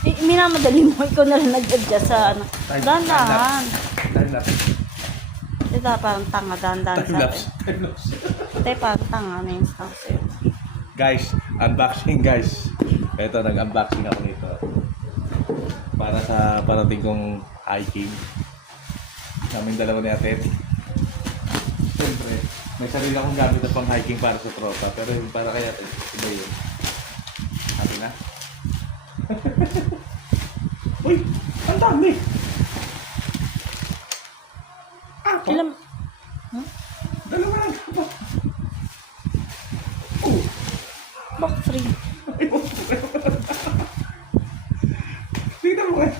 Minamadali mo, ikaw na lang nag-adjust sa ano. Dahan-dahan. Time-lapse. Ito parang tanga, dahan-dahan sa Time-lapse. akin. Time-lapse. Ito parang tanga na yung stock sa'yo. Guys, unboxing guys. Ito, nag-unboxing ako nito. Para sa parating kong hiking. Naming dalawa ni Ate. Siyempre, may sarili akong gamit na pang hiking para sa tropa. Pero yung para kay Ate, iba yun. Sabi na. Uy! Ang dami! Apo! Ilan? Dalawa lang ako. Oh! Box 3. Ayun. Tingnan mo eh.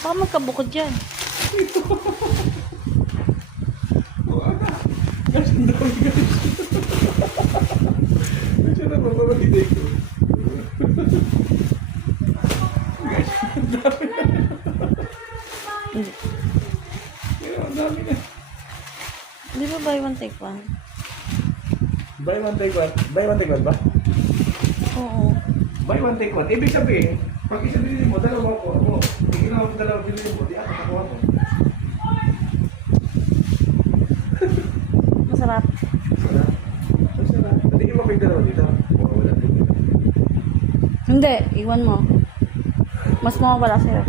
Baka magkabukod yan. Oh, ano? Guys, ang dami guys. Siya na mapapaliday ko. Guys, ang dami na. Hindi. Pero ang dami na. Di ba buy one take one? Buy one take one. Buy one take one ba? Oo. Buy one take one. Ibig sabihin, pag isa binili mo, dalawa ko. Ako, tingin ako dalawa binili mo, di ako nakuha mo. Masarap. Sarap. Sarap. Hindi mo pa yung dalawa dito. Wala dito. Hindi, iwan mo. Mas mawawala sa'yo.